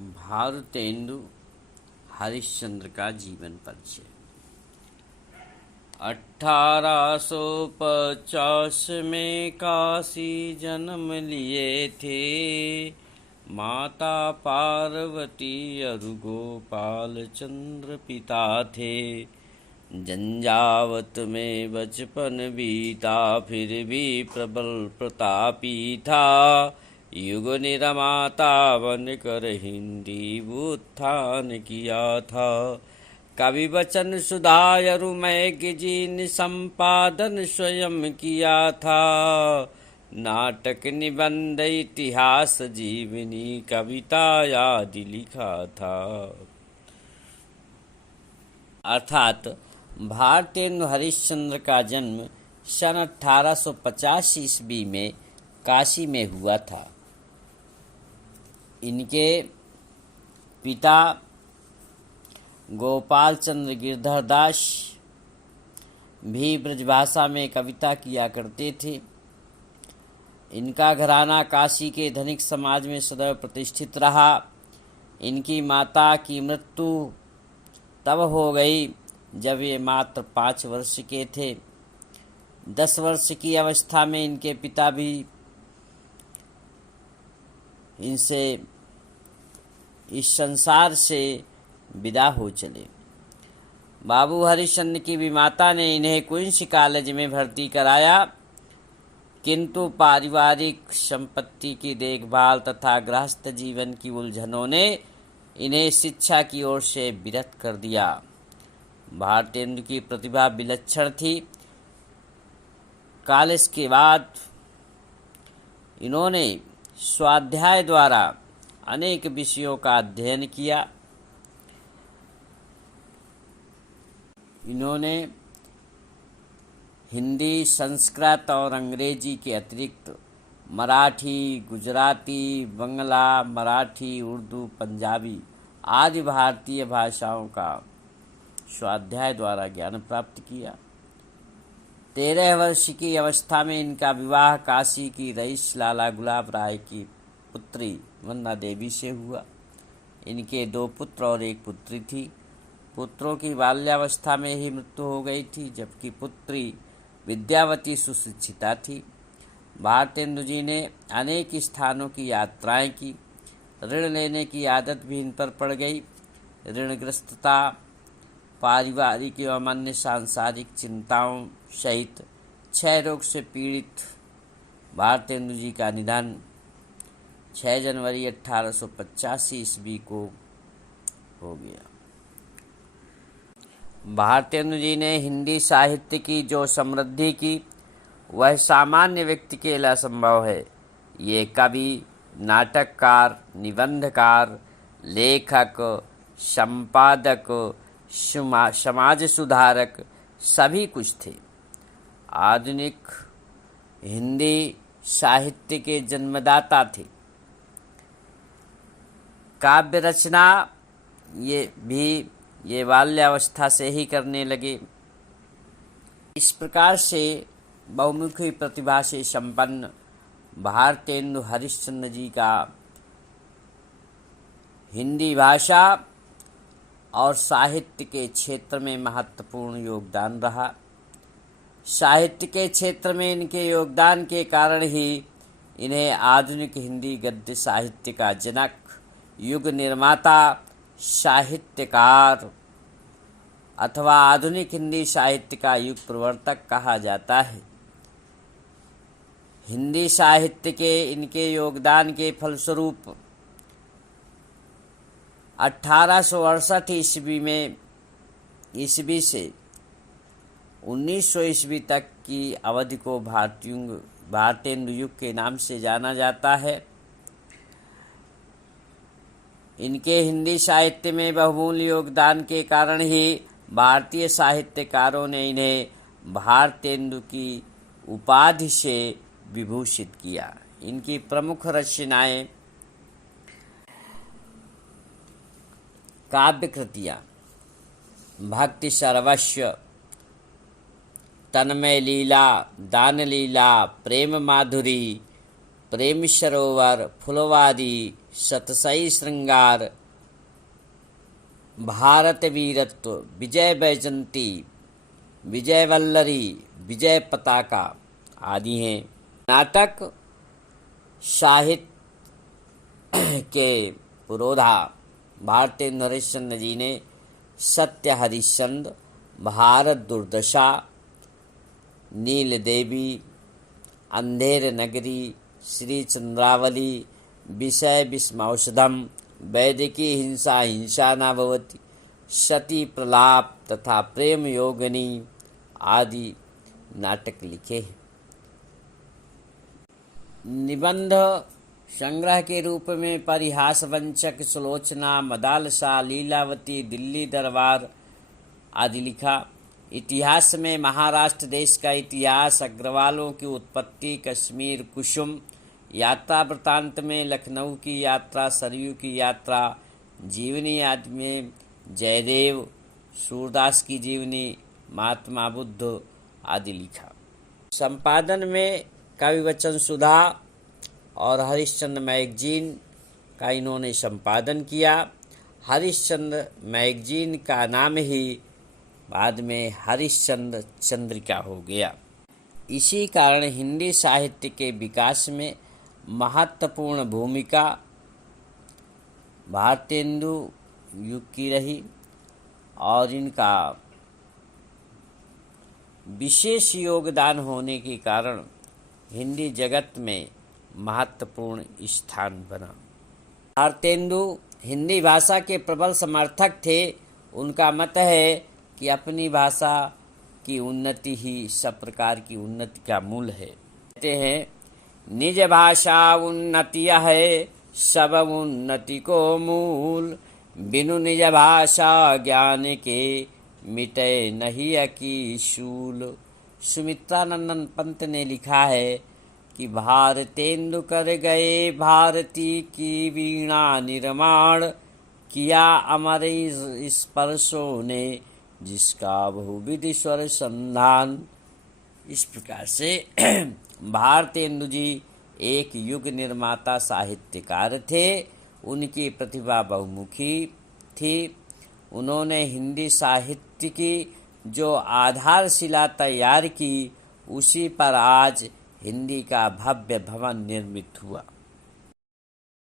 भारतेंदु हरिश्चंद्र का जीवन परिचय। 1850 में काशी जन्म लिए थे। माता पार्वती और गोपाल चंद्र पिता थे। जंजावत में बचपन बीता, फिर भी प्रबल प्रतापी था। युग निर्माता बनकर हिंदी उत्थान किया था। कवि वचन सुधारुमय जी ने संपादन स्वयं किया था। नाटक निबंध इतिहास जीवनी कविता आदि लिखा था। अर्थात भारतेंदु हरिश्चंद्र का जन्म सन 1850 ईस्वी में काशी में हुआ था। इनके पिता गोपाल चंद्र गिरधर दास भी ब्रजभाषा में कविता किया करते थे। इनका घराना काशी के धनिक समाज में सदैव प्रतिष्ठित रहा। इनकी माता की मृत्यु तब हो गई जब ये मात्र 5 वर्ष के थे। 10 वर्ष की अवस्था में इनके पिता भी इनसे इस संसार से विदा हो चले। बाबू हरिश्चंद्र की भी माता ने इन्हें क्वींस कॉलेज में भर्ती कराया, किंतु पारिवारिक संपत्ति की देखभाल तथा गृहस्थ जीवन की उलझनों ने इन्हें शिक्षा की ओर से विरत कर दिया। भारतेंदु की प्रतिभा विलक्षण थी। कॉलेज के बाद इन्होंने स्वाध्याय द्वारा अनेक विषयों का अध्ययन किया। इन्होंने हिंदी, संस्कृत और अंग्रेजी के अतिरिक्त मराठी, गुजराती, बंगला, मराठी, उर्दू, पंजाबी आदि भारतीय भाषाओं का स्वाध्याय द्वारा ज्ञान प्राप्त किया। 13 वर्ष की अवस्था में इनका विवाह काशी की रईस लाला गुलाब राय की पुत्री वंदा देवी से हुआ। इनके 2 पुत्र और 1 पुत्री थी। पुत्रों की बाल्यावस्था में ही मृत्यु हो गई थी, जबकि पुत्री विद्यावती सुशिक्षिता थी। भारतेंदु जी ने अनेक स्थानों की यात्राएं की। ऋण लेने की आदत भी इन पर पड़ गई। ऋणग्रस्तता, पारिवारिक एवं अन्य सांसारिक चिंताओं सहित 6 रोग से पीड़ित भारतेंदु जी का निधन 6 जनवरी 1885 ईस्वी को हो गया। भारतेंदु जी ने हिंदी साहित्य की जो समृद्धि की वह सामान्य व्यक्ति के लिए असंभव है। ये कवि, नाटककार, निबंधकार, लेखक, संपादक, समाज सुधारक सभी कुछ थे। आधुनिक हिंदी साहित्य के जन्मदाता थे। काव्य रचना ये बाल्यावस्था से ही करने लगे। इस प्रकार से बहुमुखी प्रतिभा से संपन्न भारतेंदु हरिश्चंद्र जी का हिंदी भाषा और साहित्य के क्षेत्र में महत्वपूर्ण योगदान रहा। साहित्य के क्षेत्र में इनके योगदान के कारण ही इन्हें आधुनिक हिंदी गद्य साहित्य का जनक, युग निर्माता, साहित्यकार अथवा आधुनिक हिंदी साहित्य का युग प्रवर्तक कहा जाता है। हिंदी साहित्य के इनके योगदान के फलस्वरूप 1868 ईस्वी से 1900 ईस्वी तक की अवधि को भारतेंदु युग के नाम से जाना जाता है। इनके हिंदी साहित्य में बहुमूल्य योगदान के कारण ही भारतीय साहित्यकारों ने इन्हें भारतेंदु की उपाधि से विभूषित किया। इनकी प्रमुख रचनाएं काव्य कृतियाँ भक्ति सर्वस्व, तन्मय लीला, दान लीला, प्रेम माधुरी, प्रेम सरोवर, फुलवारी, सतसई श्रृंगार, भारत वीरत्व, विजय वैजंती, विजय वल्लरी, विजय पताका आदि हैं। नाटक साहित्य के पुरोधा भारतेंदु हरिश्चंद्र जी ने सत्य हरिश्चंद्र, भारत दुर्दशा, नील देवी, अंधेर नगरी, श्री चंद्रावली, विषय विषमौषधम, वैदिकी हिंसा हिंसा न भवति, सती प्रलाप तथा प्रेम योगिनी आदि नाटक लिखे हैं। निबंध संग्रह के रूप में परिहास वंचक, सुलोचना, मदालसा, लीलावती, दिल्ली दरबार आदि लिखा। इतिहास में महाराष्ट्र देश का इतिहास, अग्रवालों की उत्पत्ति, कश्मीर, कुसुम, यात्रा वृतांत में लखनऊ की यात्रा, सरयू की यात्रा, जीवनी आदि में जयदेव, सूरदास की जीवनी, महात्मा बुद्ध आदि लिखा। संपादन में कविवचन सुधा और हरिश्चंद्र मैगजीन का इन्होंने संपादन किया। हरिश्चंद्र मैगजीन का नाम ही बाद में हरिश्चंद्र चंद्रिका हो गया। इसी कारण हिंदी साहित्य के विकास में महत्वपूर्ण भूमिका भारतेंदु युग की रही और इनका विशेष योगदान होने के कारण हिंदी जगत में महत्वपूर्ण स्थान बना। भारतेंदु हिंदी भाषा के प्रबल समर्थक थे। उनका मत है कि अपनी भाषा की उन्नति ही सब प्रकार की उन्नति का मूल है। कहते हैं, निज भाषा उन्नति है सब उन्नति को मूल, बिनु निज भाषा ज्ञान के मिटे नहीं अकी शूल। सुमित्रानंदन पंत ने लिखा है कि भारतेंदु कर गए भारती की वीणा निर्माण, किया अमर स्पर्शों ने जिसका बहुविध स्वर संधान। इस प्रकार से भारतेंदु जी एक युग निर्माता साहित्यकार थे। उनकी प्रतिभा बहुमुखी थी। उन्होंने हिंदी साहित्य की जो आधारशिला तैयार की, उसी पर आज हिंदी का भव्य भवन निर्मित हुआ।